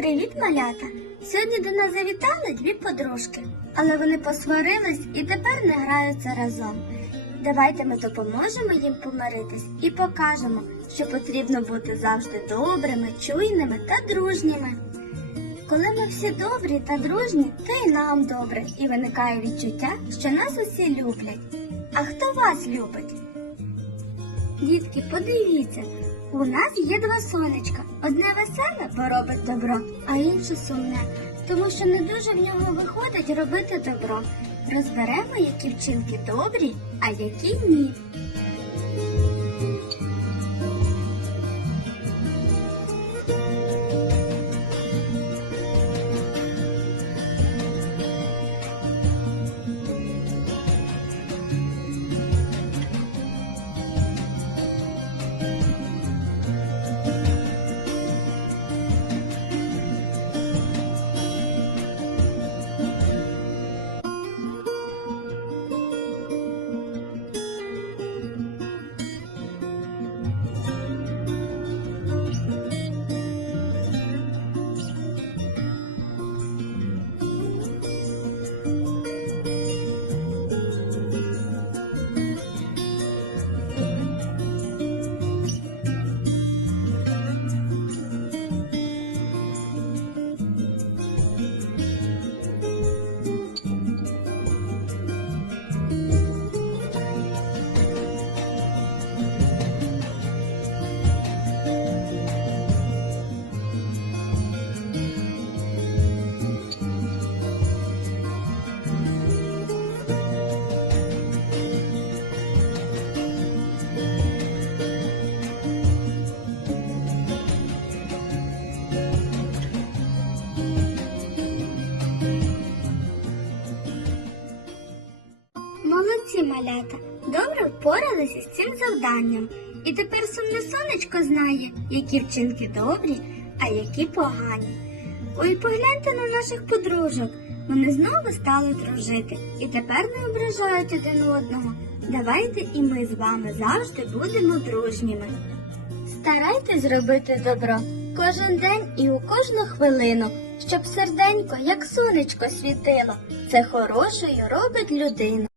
Привіт, малята! Сьогодні до нас завітали дві подружки, але вони посварились і тепер не граються разом. Давайте ми допоможемо їм помиритись і покажемо, що потрібно бути завжди добрими, чуйними та дружніми. Коли ми всі добрі та дружні, то й нам добре, і виникає відчуття, що нас усі люблять. А хто вас любить? Дітки, подивіться, у нас є два сонечка. Одне веселе, бо робить добро, а інше сумне, тому що не дуже в нього виходить робити добро. Розберемо, які вчинки добрі, а які ні. Молодці малята, добре впоралися з цим завданням. І тепер сумне сонечко знає, які вчинки добрі, а які погані. Ой, погляньте на наших подружок. Вони знову стали дружити і тепер не ображають один одного. Давайте і ми з вами завжди будемо дружніми. Старайтесь зробити добро кожен день і у кожну хвилину, щоб серденько, як сонечко світило. Це хорошою робить людину.